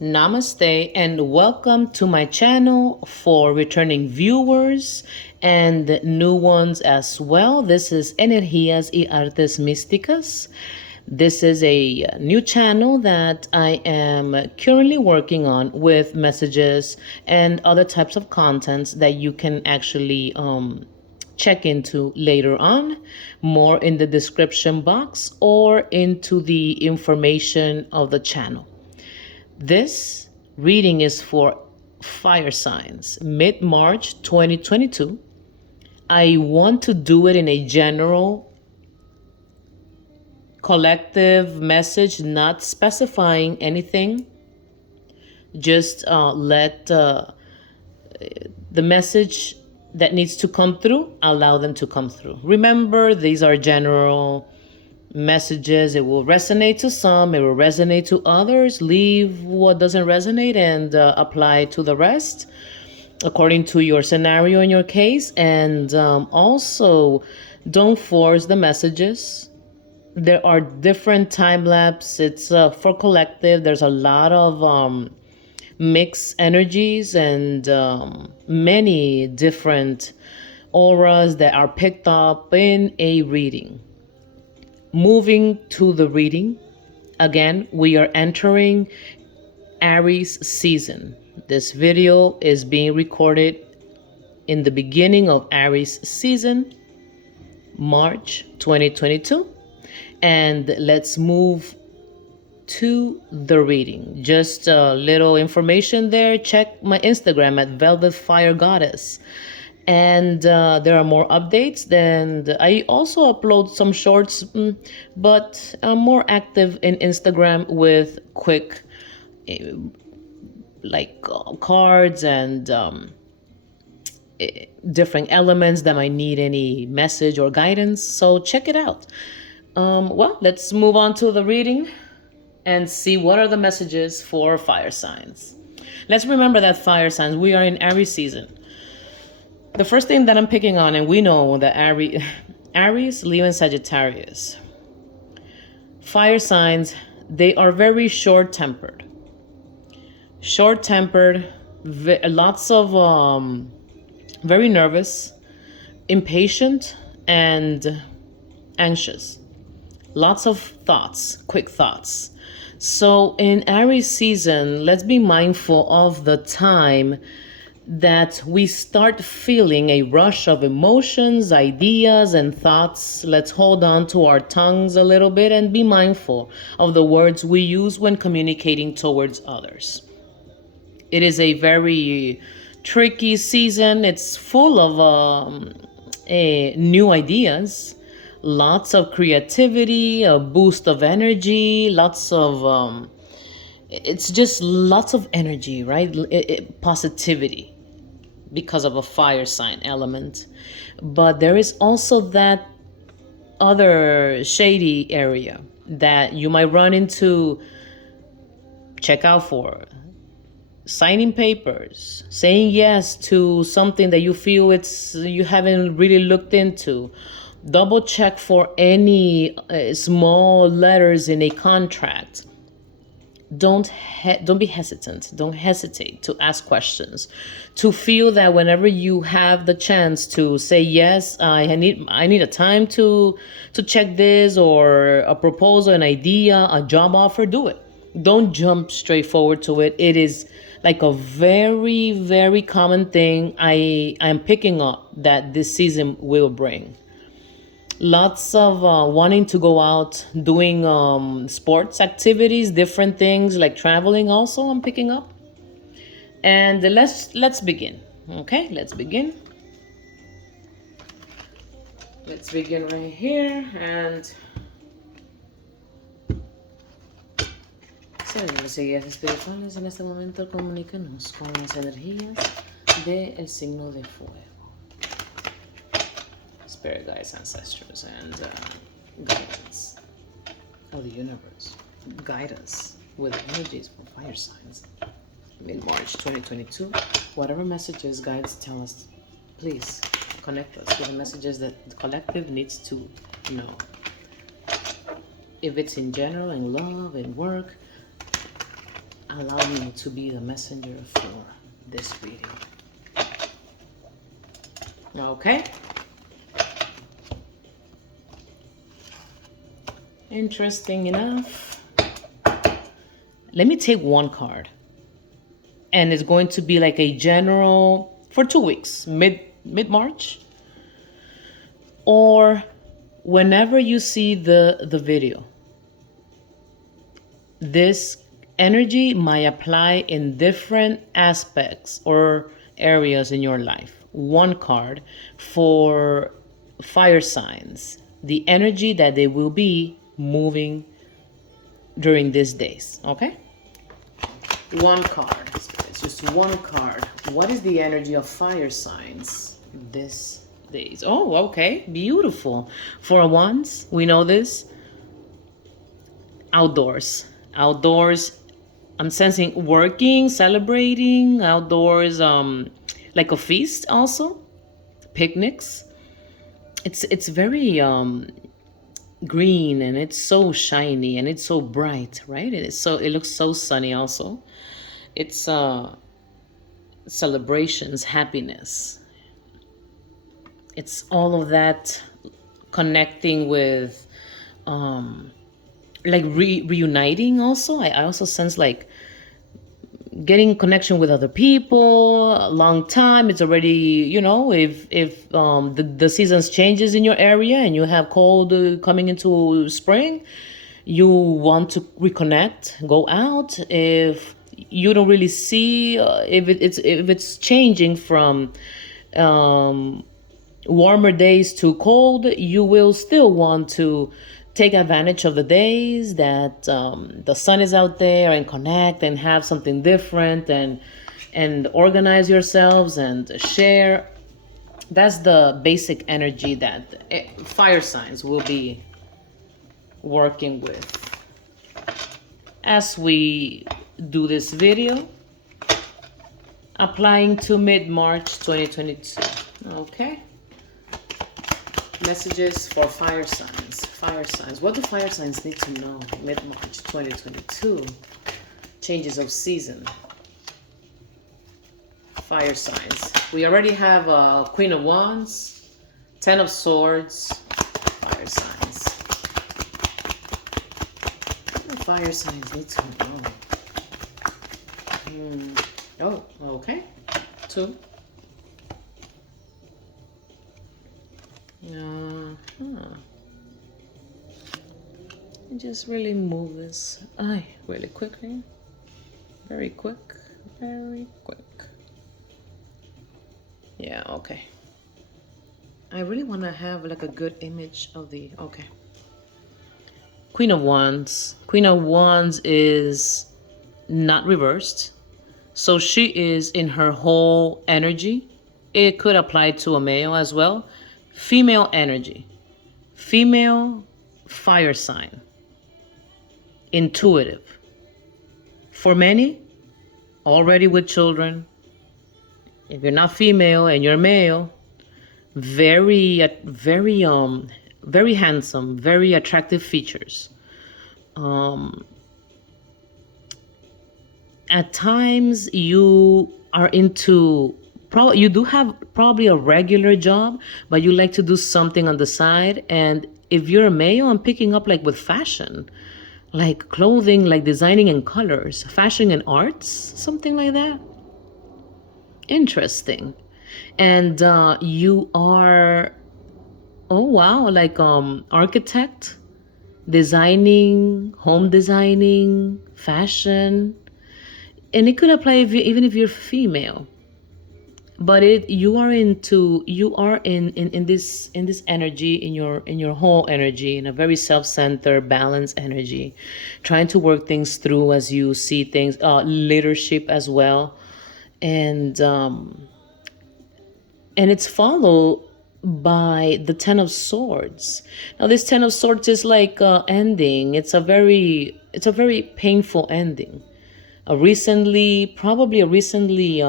Namaste and welcome to my channel for returning viewers and new ones as well. This is Energías y Artes Místicas. This is a new channel that I am currently working on with messages and other types of contents that you can actually check into later on, more in the description box or into the information of the channel. This reading is for fire signs, mid-March 2022. I want to do it in a general collective message, not specifying anything. Just let the message that needs to come through, allow them to come through. Remember, these are general messages. It will resonate to some, it will resonate to others. Leave what doesn't resonate and apply to the rest according to your scenario in your case. And also, don't force the messages. There are different time lapse. It's for collective. There's a lot of mixed energies and many different auras that are picked up in a reading. Moving to the reading, again, we are entering Aries season. This video is being recorded in the beginning of Aries season, March 2022. And let's move to the reading. Just a little information there. Check my Instagram at Velvet Fire Goddess. And there are more updates. And I also upload some shorts, but I'm more active in Instagram with quick cards and different elements that might need any message or guidance. So check it out. Well, let's move on to the reading and see what are the messages for fire signs. Let's remember that fire signs, we are in Aries season. The first thing that I'm picking on, and we know that Aries, Leo, and Sagittarius, fire signs, they are very short-tempered. Short-tempered, lots of very nervous, impatient, and anxious. Lots of thoughts, quick thoughts. So in Aries season, let's be mindful of the time that we start feeling a rush of emotions, ideas, and thoughts. Let's hold on to our tongues a little bit and be mindful of the words we use when communicating towards others. It is a very tricky season. It's full of new ideas, lots of creativity, a boost of energy, lots of it's just lots of energy, right? Positivity, because of a fire sign element. But there is also that other shady area that you might run into. Check out for signing papers, saying yes to something that you feel you haven't really looked into. Double check for any small letters in a contract. Don't be hesitant. Don't hesitate to ask questions. To feel that whenever you have the chance to say yes, I need a time to check this, or a proposal, an idea, a job offer, do it. Don't jump straight forward to it. It is like a very, very common thing I am picking up that this season will bring. Lots of wanting to go out, doing sports activities, different things like traveling also I'm picking up. And let's begin. Okay, let's begin. Let's begin right here. And señores y guías espirituales, en este momento comunícanos con las energías del signo de fuego. Spirit guides, ancestors, and guidance of the universe. Guide us with energies for fire signs. Mid-March 2022. Whatever messages guides tell us, please connect us with the messages that the collective needs to know. If it's in general, in love, in work, allow me to be the messenger for this reading. Okay. Interesting enough. Let me take one card. And it's going to be like a general for 2 weeks, mid-March. Or whenever you see the video. This energy might apply in different aspects or areas in your life. One card for fire signs, the energy that they will be moving during these days. Okay? One card. It's just one card. What is the energy of fire signs these days? Oh, okay. Beautiful. For once, we know this. Outdoors. Outdoors, I'm sensing working, celebrating, outdoors, like a feast also, picnics. It's very green, and it's so shiny, and it's so bright, right? It looks so sunny also. It's celebrations, happiness. It's all of that connecting with like reuniting also. I also sense like getting connection with other people a long time. It's already, if the seasons changes in your area and you have cold coming into spring, you want to reconnect, go out. If you don't really see if it's changing from warmer days to cold, you will still want to take advantage of the days that the sun is out there and connect and have something different and organize yourselves and share. That's the basic energy that fire signs will be working with as we do this video, applying to mid-March 2022. Okay. Messages for fire signs. Fire signs. What do fire signs need to know? Mid-March 2022. Changes of season. Fire signs. We already have Queen of Wands, Ten of Swords. Fire signs. What do fire signs need to know? Oh, okay. 2. Just really move this really quickly. Very quick. Yeah, okay. I really want to have like a good image of the, okay. Queen of Wands. Queen of Wands is not reversed. So she is in her whole energy. It could apply to a male as well. Female energy. Female fire sign. Intuitive. For many, already with children. If you're not female and you're male, very handsome, very attractive features. At times you are into, you do have probably a regular job, but you like to do something on the side. And if you're a male, I'm picking up like with fashion, like clothing, like designing in colors, fashion and arts, something like that. Interesting. And you are, oh wow, like architect, designing, home designing, fashion. And it could apply even if you're female. But you are in this energy, in your whole energy, in a very self-centered, balanced energy, trying to work things through as you see things, leadership as well. And it's followed by the Ten of Swords. Now this Ten of Swords is like ending. It's a very painful ending. Probably a recently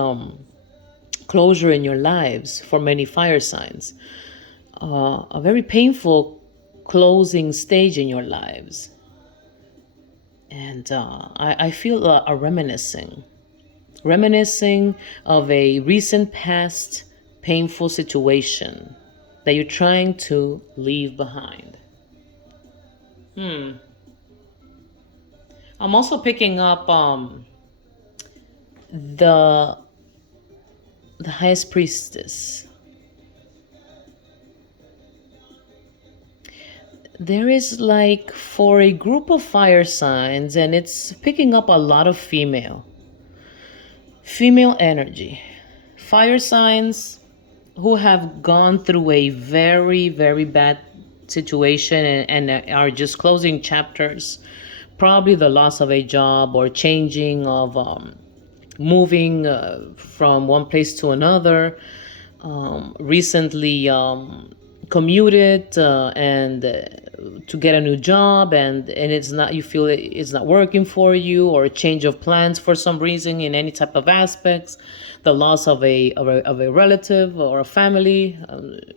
closure in your lives for many fire signs. A very painful closing stage in your lives. And I feel a reminiscing of a recent past painful situation that you're trying to leave behind. I'm also picking up the the highest priestess. There is like for a group of fire signs, and it's picking up a lot of female energy. Fire signs who have gone through a very, very bad situation, and are just closing chapters. Probably the loss of a job or changing of moving from one place to another. Recently commuted and to get a new job, and it's not, you feel it's not working for you, or a change of plans for some reason in any type of aspects, the loss of a relative or a family.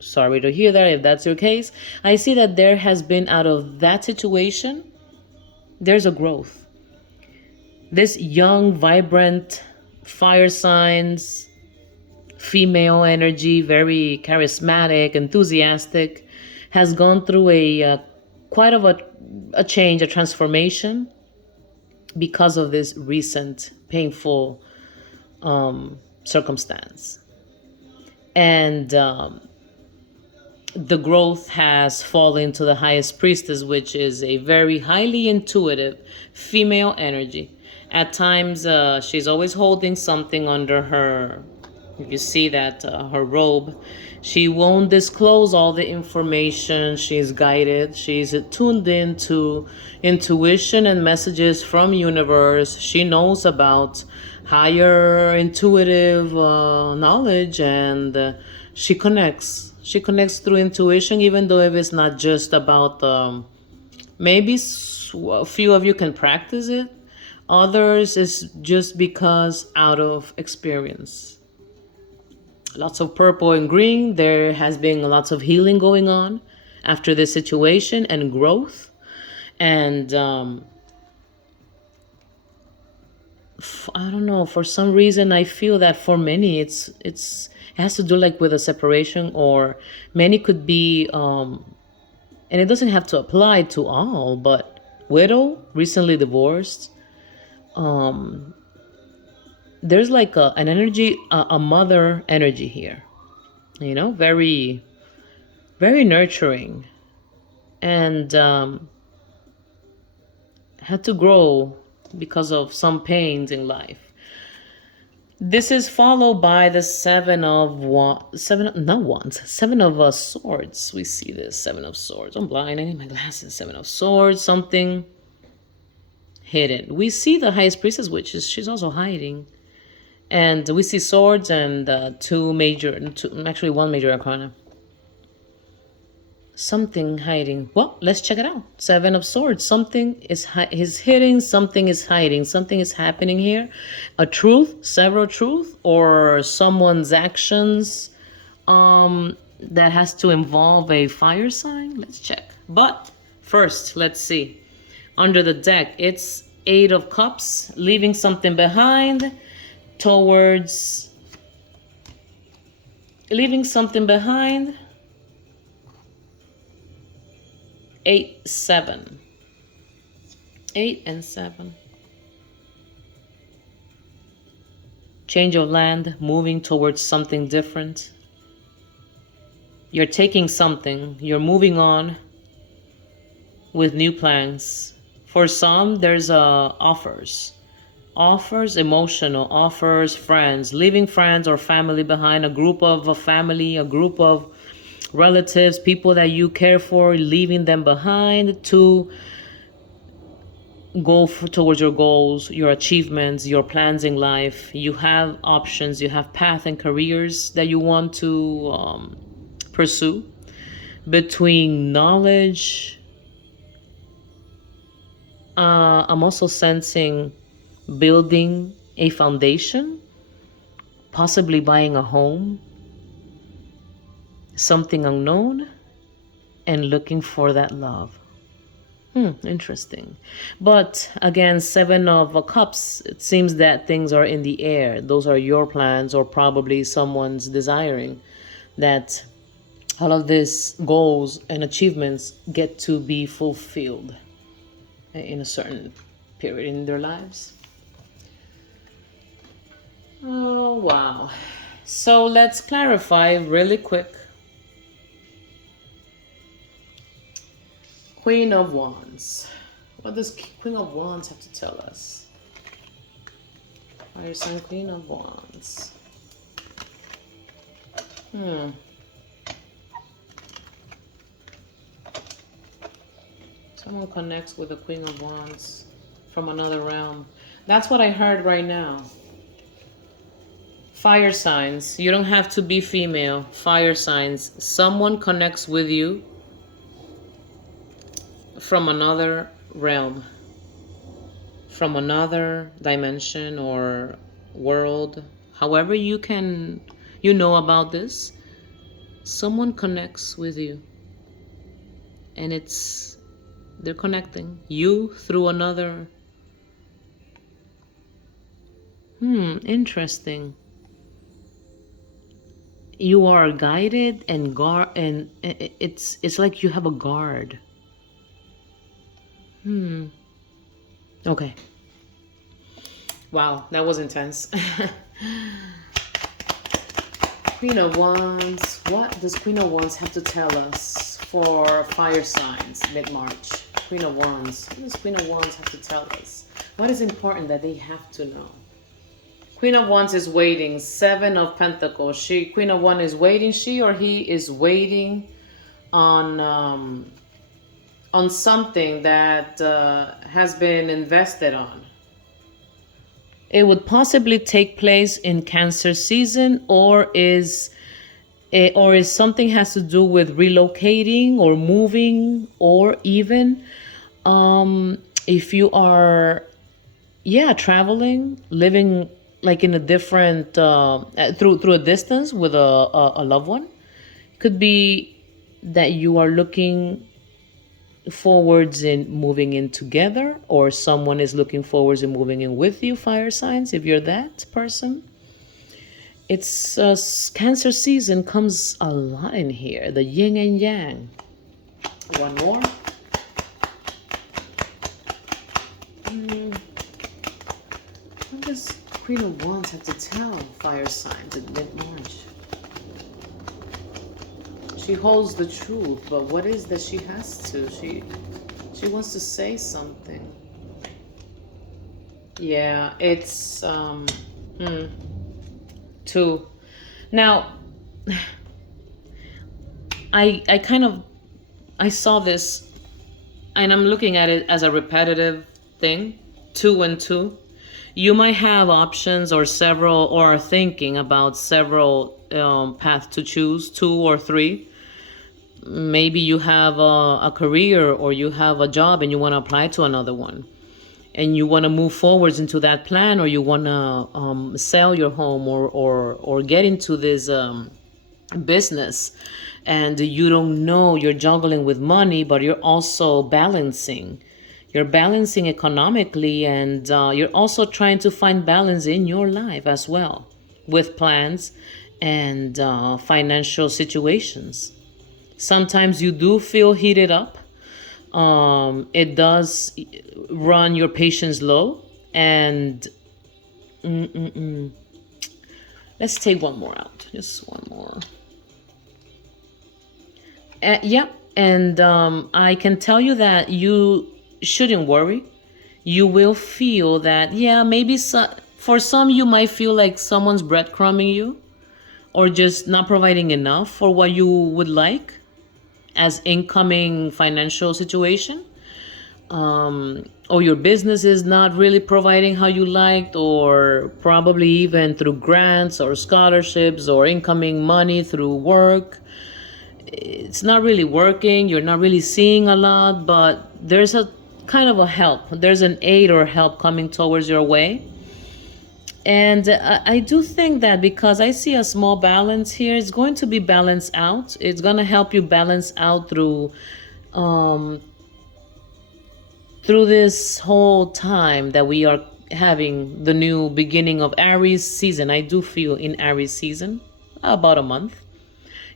Sorry to hear that if that's your case. I see that there has been, out of that situation, there's a growth. This young, vibrant fire signs, female energy, very charismatic, enthusiastic, has gone through a quite of a change, a transformation, because of this recent painful circumstance. And the growth has fallen to the highest priestess, which is a very highly intuitive female energy. At times, she's always holding something under her. You see that her robe. She won't disclose all the information. She's guided. She's tuned into intuition and messages from universe. She knows about higher intuitive knowledge, and she connects. She connects through intuition, even though if it's not just about maybe a few of you can practice it. Others is just because out of experience. Lots of purple and green. There has been lots of healing going on after this situation, and growth. And I don't know, for some reason I feel that for many it has to do like with a separation, or many could be and it doesn't have to apply to all, but widow, recently divorced. There's like an energy, a mother energy here, very, very nurturing, and had to grow because of some pains in life. This is followed by the seven of swords. We see this seven of swords. I'm blind. I need my glasses. Seven of swords. Something hidden. We see the highest priestess, which is, she's also hiding, and we see swords and actually one major arcana. Something hiding. Well, let's check it out. Seven of swords. Something is hiding. Something is hiding. Something is happening here. A truth, several truth, or someone's actions that has to involve a fire sign. Let's check. But first, let's see. Under the deck, it's Eight of Cups, leaving something behind, towards leaving something behind. 8, 7. 8 and 7. Change of land, moving towards something different. You're taking something, you're moving on with new plans. For some, there's offers, emotional offers, friends, leaving friends or family behind, a group of a family, a group of relatives, people that you care for, leaving them behind to go towards your goals, your achievements, your plans in life. You have options, you have path and careers that you want to pursue. Between knowledge, I'm also sensing building a foundation, possibly buying a home, something unknown, and looking for that love. Interesting. But again, Seven of Cups, it seems that things are in the air. Those are your plans, or probably someone's desiring that all of these goals and achievements get to be fulfilled in a certain period in their lives. Oh, wow. So let's clarify really quick. Queen of Wands. What does Queen of Wands have to tell us? Fire sign Queen of Wands. Someone connects with the Queen of Wands from another realm. That's what I heard right now. Fire signs. You don't have to be female. Fire signs. Someone connects with you from another realm, from another dimension or world. However you know about this, someone connects with you. And they're connecting you through another. Interesting. You are guided and guard, and it's like you have a guard. Okay. Wow, that was intense. Queen of Wands. What does Queen of Wands have to tell us for fire signs mid-March? Queen of Wands. What does Queen of Wands have to tell us? What is important that they have to know? Queen of Wands is waiting. Seven of Pentacles. Queen of Wands is waiting. She or he is waiting on something that has been invested on. It would possibly take place in Cancer season, or is something has to do with relocating or moving, or even if you are traveling, living like in a different through a distance with a loved one. It could be that you are looking forwards in moving in together, or someone is looking forwards in moving in with you. Fire signs, if you're that person. It's Cancer season comes a lot in here, the yin and yang. One more. What does Queen of Wands have to tell fire signs in mid-March? She holds the truth, but what is that she has to? She wants to say something. Yeah, it's two. Now, I saw this, and I'm looking at it as a repetitive thing. 2 and 2. You might have options or several, or are thinking about several paths to choose, 2 or 3. Maybe you have a career, or you have a job and you want to apply to another one, and you want to move forwards into that plan, or you want to sell your home, or get into this business, and you don't know, you're juggling with money, but you're also balancing. You're balancing economically, and you're also trying to find balance in your life as well, with plans and financial situations. Sometimes you do feel heated up. It does run your patience low. And let's take one more out. Just one more. And I can tell you that you shouldn't worry. You will feel that, maybe for some you might feel like someone's breadcrumbing you, or just not providing enough for what you would like as incoming financial situation, or your business is not really providing how you liked, or probably even through grants or scholarships or incoming money through work. It's not really working. You're not really seeing a lot, but there's a kind of a help. There's an aid or help coming towards your way. And I do think that, because I see a small balance here, it's going to be balanced out. It's going to help you balance out through through this whole time that we are having the new beginning of Aries season. I do feel in Aries season about a month.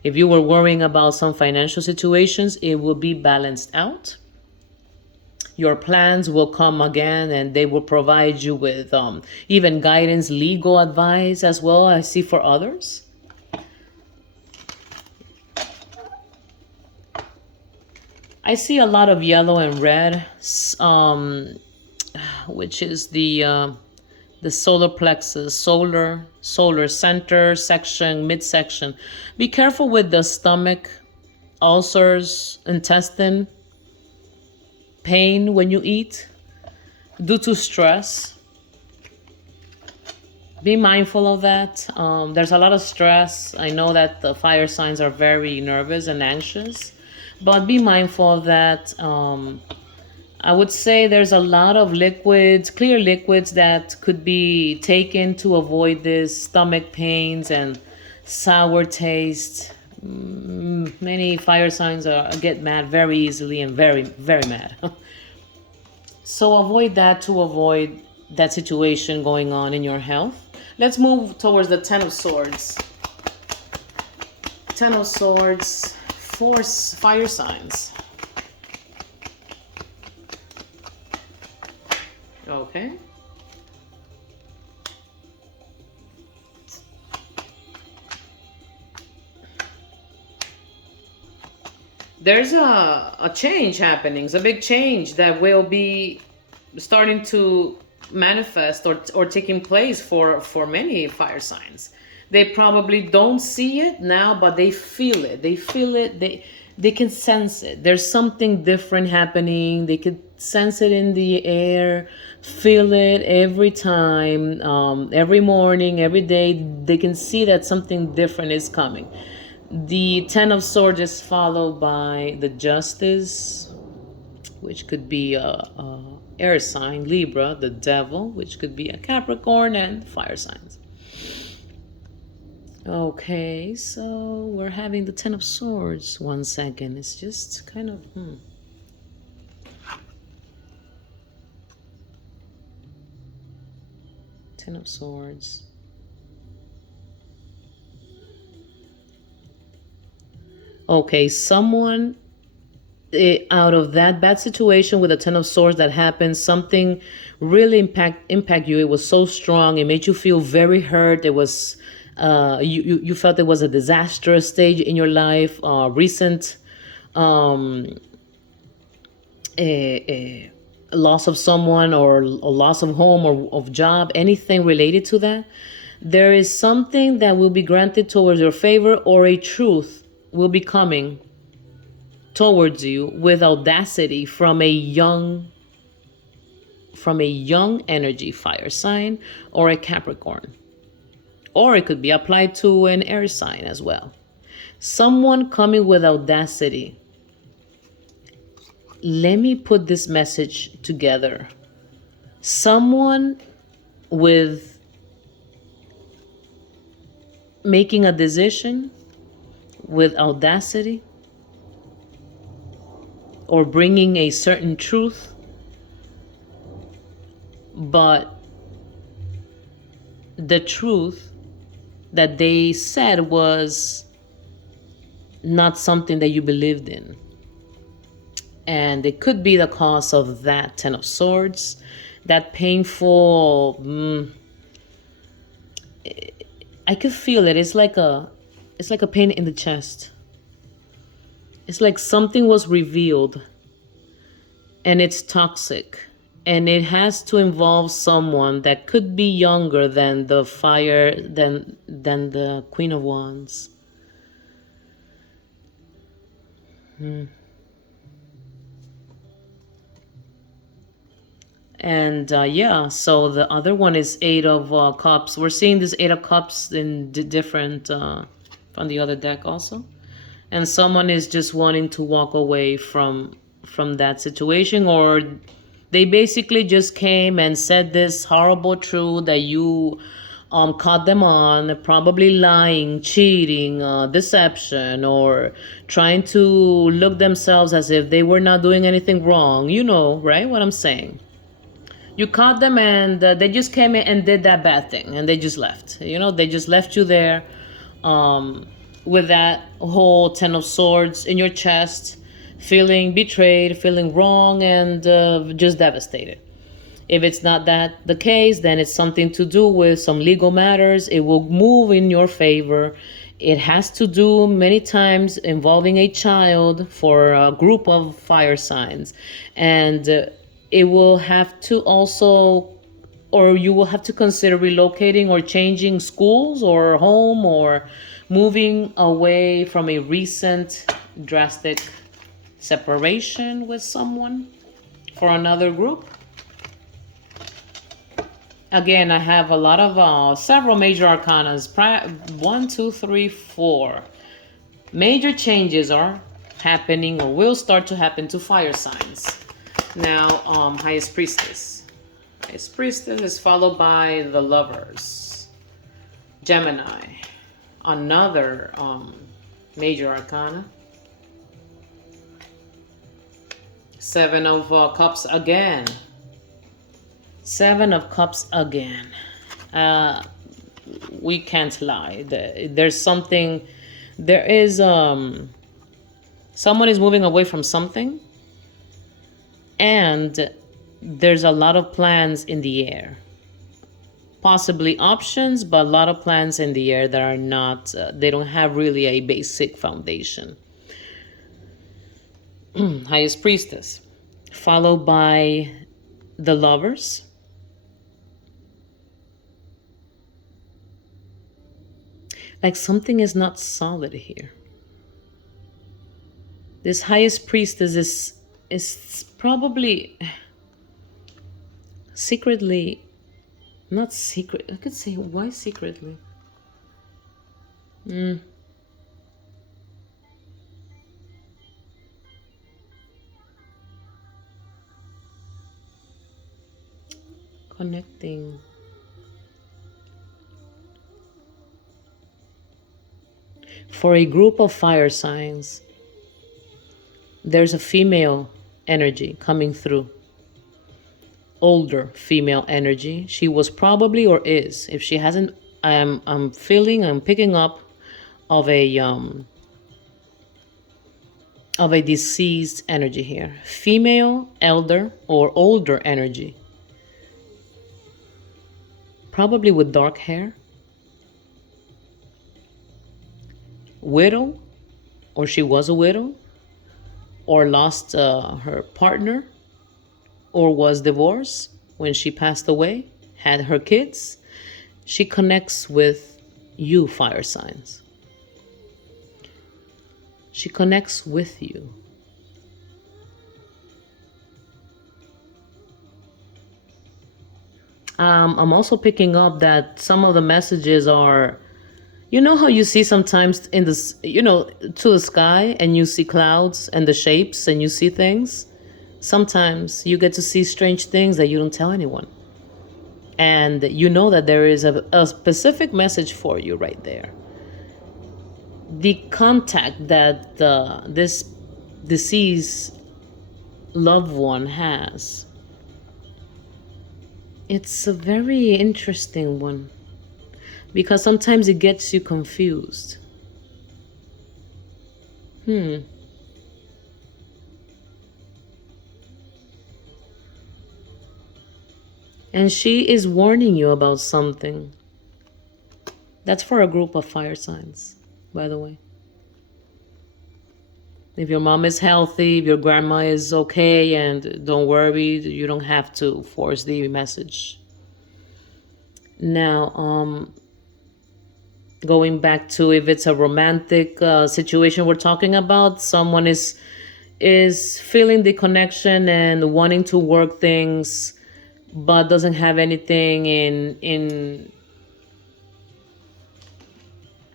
If you were worrying about some financial situations, it will be balanced out. Your plans will come again, and they will provide you with even guidance, legal advice as well. I see for others. I see a lot of yellow and red, which is the solar plexus, solar center section, midsection. Be careful with the stomach, ulcers, intestine pain when you eat due to stress. Be mindful of that. There's a lot of stress. I know that the fire signs are very nervous and anxious, but be mindful of that. I would say there's a lot of liquids, clear liquids, that could be taken to avoid this stomach pains and sour taste. Many fire signs get mad very easily and very, very mad. So avoid that to avoid that situation going on in your health. Let's move towards the Ten of Swords. Ten of Swords, force fire signs. Okay. There's a change happening. It's a big change that will be starting to manifest or taking place for many fire signs. They probably don't see it now, but they feel it. They feel it. They can sense it. There's something different happening. They could sense it in the air, feel it every time, every morning, every day. They can see that something different is coming. The Ten of Swords is followed by the Justice, which could be a air sign, Libra, the Devil, which could be a Capricorn, and fire signs. Okay, so we're having the Ten of Swords. 1 second. It's just kind of Ten of Swords. Okay, someone out of that bad situation with a Ten of Swords that happened, something really impact you. It was so strong. It made you feel very hurt. It was you felt it was a disastrous stage in your life. Recent a loss of someone, or a loss of home or of job, anything related to that. There is something that will be granted towards your favor, or a truth will be coming towards you with audacity from a young energy fire sign or a Capricorn. Or it could be applied to an air sign as well. Someone coming with audacity. Let me put this message together. Someone with making a decision with audacity, or bringing a certain truth, but the truth that they said was not something that you believed in. And it could be the cause of that Ten of Swords, that painful, I could feel it. It's like a pain in the chest. It's like something was revealed and it's toxic, and it has to involve someone that could be younger than the fire, than the Queen of Wands. And yeah, so the other one is Eight of Cups. We're seeing this Eight of Cups in different from the other deck also. And someone is just wanting to walk away from that situation, or they basically just came and said this horrible truth that you caught them on probably lying, cheating, deception, or trying to look themselves as if they were not doing anything wrong. You know, right? What I'm saying. You caught them and they just came in and did that bad thing and they just left. You know, they just left you there um, with that whole Ten of Swords in your chest, feeling betrayed, feeling wrong, and just devastated. If it's not that the case, then it's something to do with some legal matters. It will move in your favor. It has to do many times involving a child for a group of fire signs. And it will have to also, or you will have to consider relocating or changing schools or home or moving away from a recent drastic separation with someone for another group. Again, I have a lot of several major arcanas. 1, 2, 3, 4. Major changes are happening or will start to happen to fire signs. Now, Highest Priestess. Highest Priestess is followed by the Lovers. Gemini. Another major arcana. 7 of Cups again. 7 of Cups again. We can't lie. There's something. There is someone is moving away from something, and there's a lot of plans in the air. Possibly options, but a lot of plans in the air that are not. They don't have really a basic foundation. Highest Priestess, followed by the Lovers. Like something is not solid here. This Highest Priestess is probably secretly, not secret. I could say, why secretly? Connecting. For a group of fire signs, there's a female energy coming through. Older female energy. She was probably or is. If she hasn't, I'm picking up of a deceased energy here. Female, elder, or older energy. Probably with dark hair. Widow, or she was a widow, or lost her partner, or was divorced when she passed away, had her kids. She connects with you, fire signs. She connects with you. I'm also picking up that some of the messages are, you know how you see sometimes in this, to the sky and you see clouds and the shapes and you see things? Sometimes you get to see strange things that you don't tell anyone. And you know that there is a specific message for you right there. The contact that this deceased loved one has, it's a very interesting one. Because sometimes it gets you confused. And she is warning you about something. That's for a group of fire signs, by the way. If your mom is healthy, if your grandma is okay, and don't worry, you don't have to force the message. Now, going back to if it's a romantic situation we're talking about, someone is feeling the connection and wanting to work things, but doesn't have anything in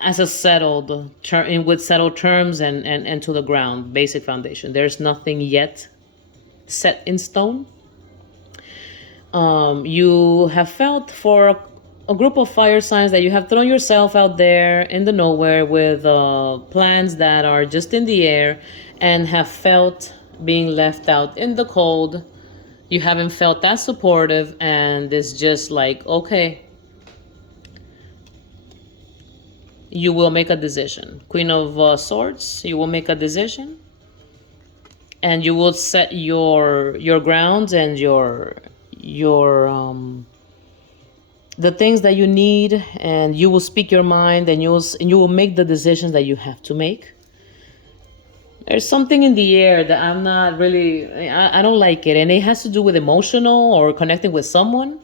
as a settled term, with settled terms and to the ground, basic foundation. There's nothing yet set in stone. You have felt for a group of fire signs that you have thrown yourself out there in the nowhere with plans that are just in the air and have felt being left out in the cold. You haven't felt that supportive, and it's just like, okay, you will make a decision. Queen of Swords, you will make a decision, and you will set your grounds and your the things that you need, and you will speak your mind, and you will make the decisions that you have to make. There's something in the air that I'm not really, I don't like it, and it has to do with emotional or connecting with someone.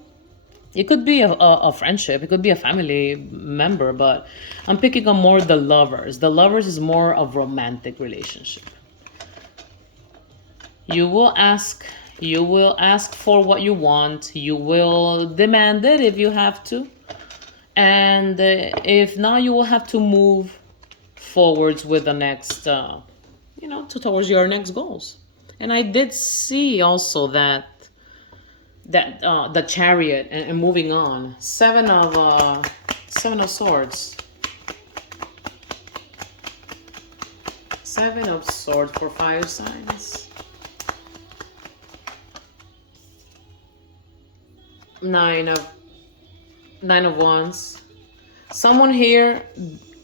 It could be a friendship, it could be a family member, but I'm picking up more the lovers. The lovers is more of romantic relationship. You will ask, you will ask for what you want, you will demand it if you have to, and if not, you will have to move forwards with the next towards your next goals. And I did see also that the chariot, and moving on, seven of swords, seven of swords for fire signs, nine of wands. Someone here,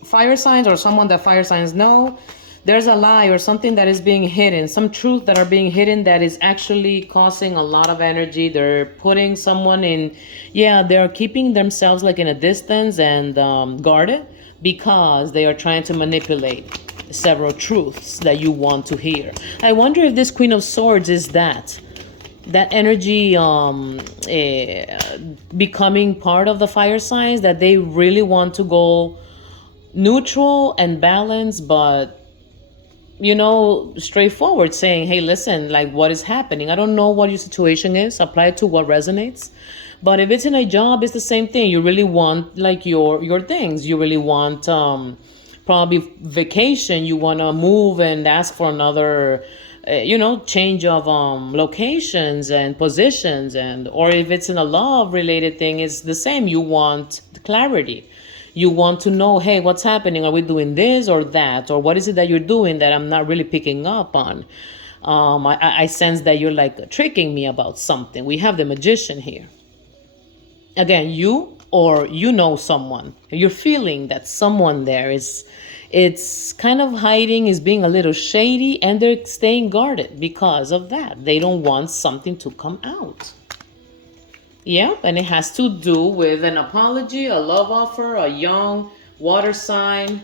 fire signs, or someone that fire signs know, there's a lie or something that is being hidden, some truth that are being hidden that is actually causing a lot of energy. They're putting someone in, they're keeping themselves like in a distance and guarded, because they are trying to manipulate several truths that you want to hear. I wonder if this Queen of Swords is that energy becoming part of the fire signs, that they really want to go neutral and balanced, but straightforward, saying, hey, listen, like, what is happening? I don't know what your situation is. Apply it to what resonates. But if it's in a job, it's the same thing. You really want like your things. You really want probably vacation. You want to move and ask for another change of locations and positions, and or if it's in a love related thing, it's the same. You want clarity. You want to know, hey, what's happening? Are we doing this or that? Or what is it that you're doing that I'm not really picking up on? I sense that you're like tricking me about something. We have the Magician here. Again, you someone. You're feeling that someone there it's kind of hiding, is being a little shady, and they're staying guarded because of that. They don't want something to come out. Yeah, and it has to do with an apology, a love offer, a young water sign.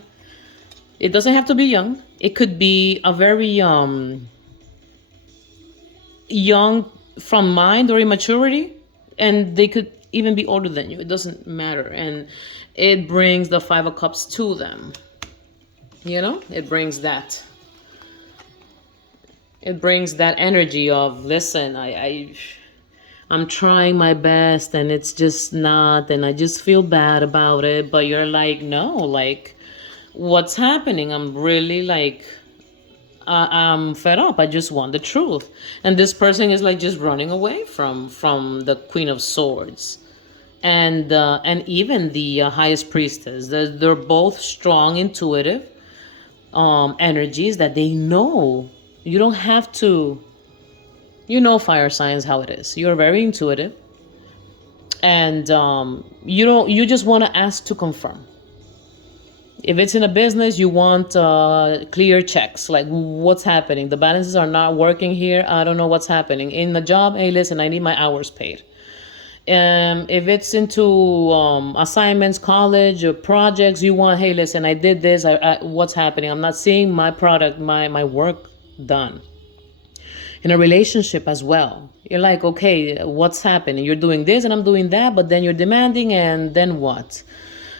It doesn't have to be young. It could be a very young from mind or immaturity, and they could even be older than you. It doesn't matter. And it brings the Five of Cups to them. It brings that. It brings that energy of, listen, I'm trying my best and it's just not, and I just feel bad about it. But you're like, no, like, what's happening? I'm really like, I'm fed up. I just want the truth. And this person is like just running away from the Queen of Swords. And even the highest priestess. They're both strong, intuitive energies that they know. You don't have to. Fire signs, how it is. You're very intuitive, and you just want to ask to confirm. If it's in a business, you want clear checks, like what's happening. The balances are not working here. I don't know what's happening. In the job, hey, listen, I need my hours paid. If it's into assignments, college, or projects, you want, hey, listen, I did this. What's happening? I'm not seeing my product, my work done. In a relationship as well, you're like, okay, what's happening? You're doing this and I'm doing that, but then you're demanding, and then what?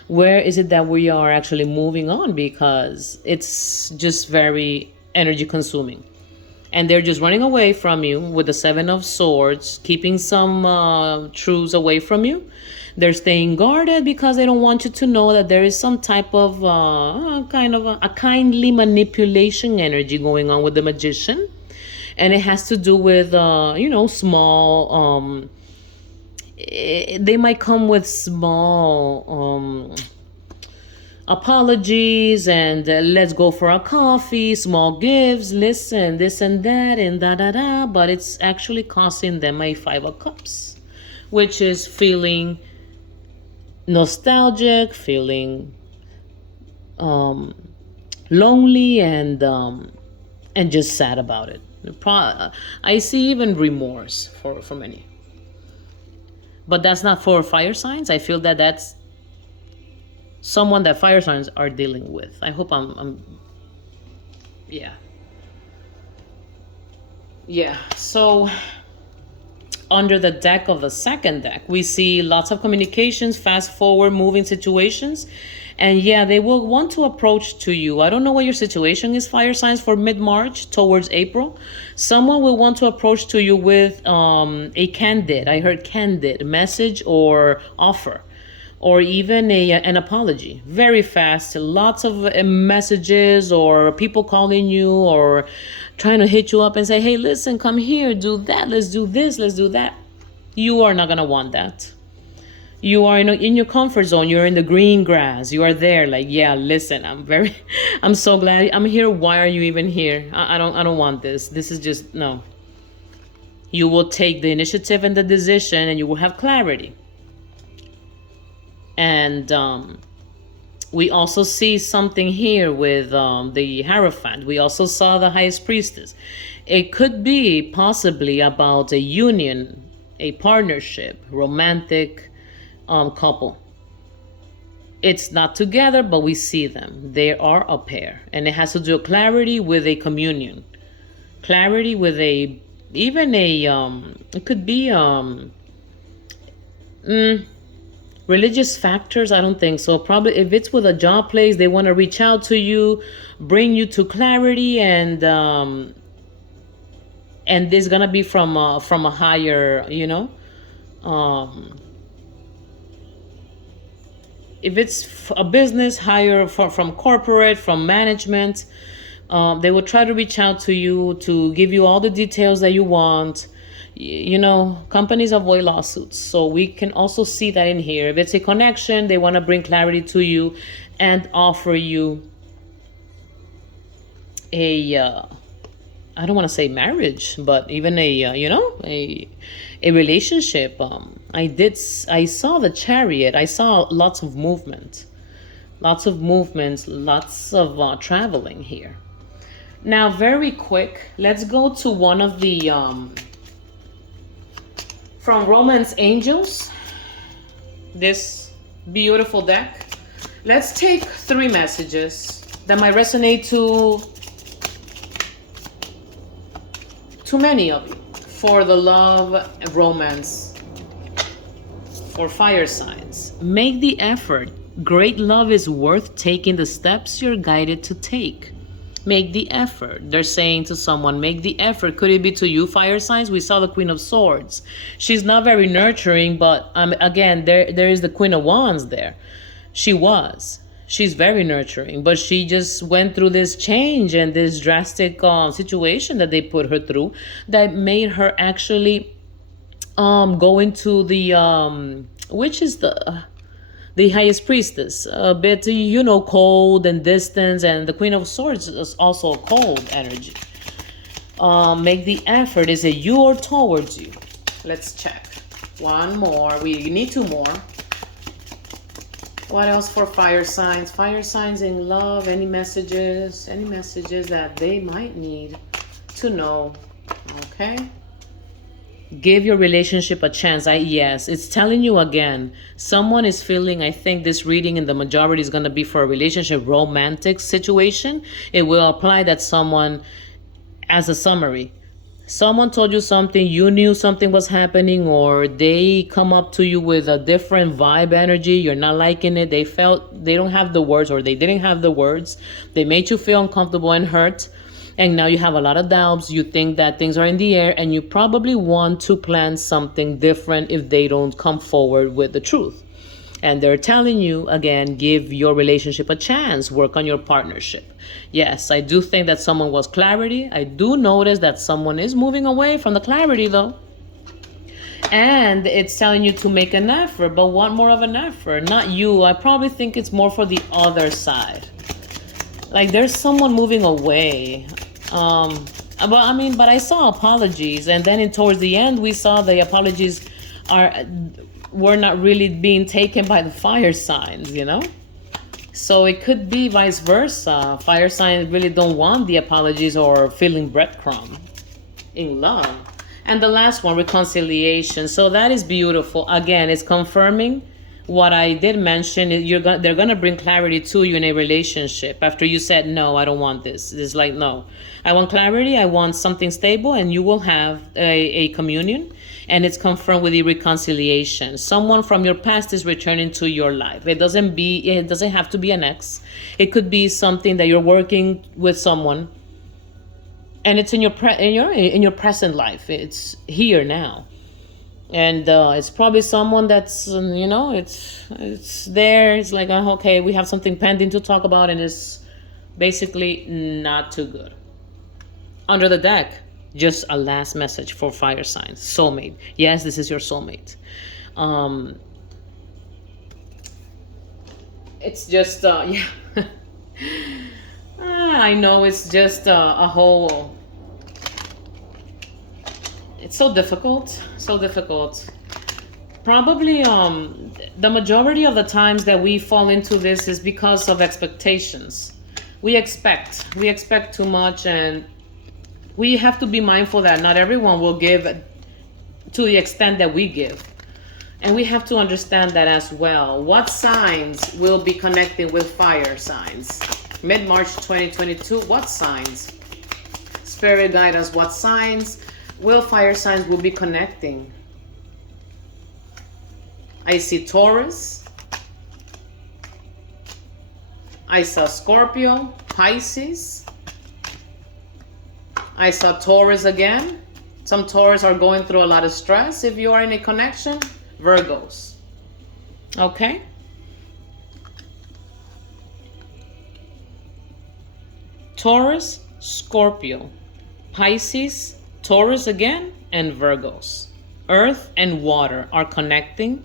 Where is it that we are actually moving on? Because it's just very energy consuming. And they're just running away from you with the Seven of Swords, keeping some truths away from you. They're staying guarded because they don't want you to know that there is some type of a kindly manipulation energy going on with the Magician. And it has to do with, small they might come with small apologies and let's go for a coffee, small gifts, listen, this and that, and da da da. But it's actually costing them a Five of Cups, which is feeling nostalgic, feeling lonely, and just sad about it. I see even remorse for many. But that's not for fire signs. I feel that that's someone that fire signs are dealing with. I hope I'm yeah. Yeah. So under the deck of the second deck, we see lots of communications, fast forward moving situations. And yeah, they will want to approach to you. I don't know what your situation is, fire signs, for mid-March towards April. Someone will want to approach to you with a candid, I heard candid message or offer, or even an apology. Very fast, lots of messages or people calling you or trying to hit you up and say, hey, listen, come here, do that, let's do this, let's do that. You are not going to want that. You are in your comfort zone. You're in the green grass. You are there. Like, yeah, listen, I'm so glad I'm here. Why are you even here? I don't want this. This is just, no. You will take the initiative and the decision and you will have clarity. And we also see something here with the Hierophant. We also saw the Highest Priestess. It could be possibly about a union, a partnership, romantic couple. It's not together, but we see them. They are a pair. And it has to do with clarity with a communion. Clarity with even a, it could be religious factors. I don't think so. Probably if it's with a job place, they want to reach out to you, bring you to clarity, and there's gonna be from a higher, if it's a business, higher from corporate, from management, they will try to reach out to you to give you all the details that you want. Companies avoid lawsuits. So we can also see that in here. If it's a connection, they want to bring clarity to you and offer you I don't want to say marriage, but even a relationship. I saw the Chariot. I saw lots of movement, lots of traveling here. Now, very quick, let's go to one of the from Romance Angels, this beautiful deck. Let's take 3 messages that might resonate to many of you for the love and romance for fire signs. Make the effort. Great love is worth taking the steps you're guided to take. Make the effort. They're saying to someone, make the effort. Could it be to you, fire signs? We saw the Queen of Swords. She's not very nurturing, but again, there is the Queen of Wands there. She's very nurturing, but she just went through this change and this drastic situation that they put her through that made her actually go into the which is the Highest Priestess, a bit cold and distance, and the Queen of Swords is also a cold energy. Make the effort. Is it you or towards you? Let's check. One more. We need 2 more. What else for fire signs? Fire signs in love. Any messages that they might need to know. Okay. Give your relationship a chance. Yes, it's telling you again. Someone is feeling, I think this reading in the majority is going to be for a relationship, romantic situation. It will apply that someone, as a summary, someone told you something, you knew something was happening, or they come up to you with a different vibe energy, you're not liking it, they felt they don't have the words, or they didn't have the words, they made you feel uncomfortable and hurt, and now you have a lot of doubts, you think that things are in the air, and you probably want to plan something different if they don't come forward with the truth. And they're telling you, again, give your relationship a chance, work on your partnership. Yes, I do think that someone was clarity. I do notice that someone is moving away from the clarity, though. And it's telling you to make an effort, but what more of an effort? Not you. I probably think it's more for the other side. Like there's someone moving away. But I saw apologies, and then towards the end, we saw the apologies were not really being taken by the fire signs, you know? So it could be vice versa. Fire signs really don't want the apologies or feeling breadcrumb in love. And the last one, reconciliation. So that is beautiful. Again, it's confirming what I did mention. They're gonna bring clarity to you in a relationship after you said no, I don't want this. It's like no, I want clarity. I want something stable, and you will have a communion. And it's confirmed with the reconciliation. Someone from your past is returning to your life. It doesn't have to be an ex. It could be something that you're working with someone, and it's in your present life. It's here now, and it's probably someone that's it's there. It's like okay, we have something pending to talk about, and it's basically not too good. Under the deck, just a last message for fire signs. Soulmate. Yes, this is your soulmate. It's just yeah. I know it's just a whole. It's so difficult. So difficult. Probably the majority of the times that we fall into this is because of expectations. We expect too much, and we have to be mindful that not everyone will give to the extent that we give. And we have to understand that as well. What signs will be connecting with fire signs? Mid-March 2022, what signs? Spirit guide us, what signs will fire signs will be connecting? I see Taurus. I saw Scorpio, Pisces. I saw Taurus again. Some Taurus are going through a lot of stress if you are in a connection. Virgos. Okay? Taurus, Scorpio, Pisces, Taurus again, and Virgos. Earth and water are connecting.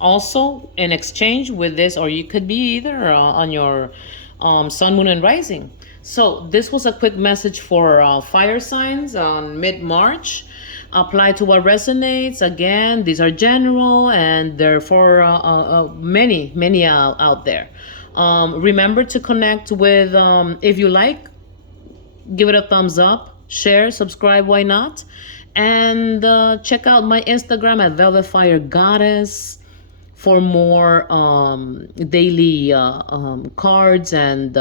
Also, in exchange with this, or you could be either on your sun, moon, and rising. So this was a quick message for fire signs on mid-March. Apply to what resonates. Again, these are general, and they're for many out there. Remember to connect with, if you like, give it a thumbs up, share, subscribe, why not? And check out my Instagram at Velvet Fire Goddess for more daily cards and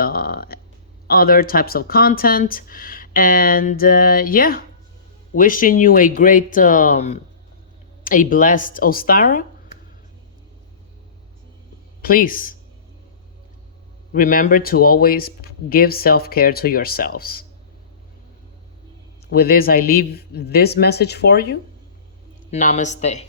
other types of content. And yeah, wishing you a great a blessed Ostara. Please remember to always give self-care to yourselves. With this, I leave this message for you. Namaste.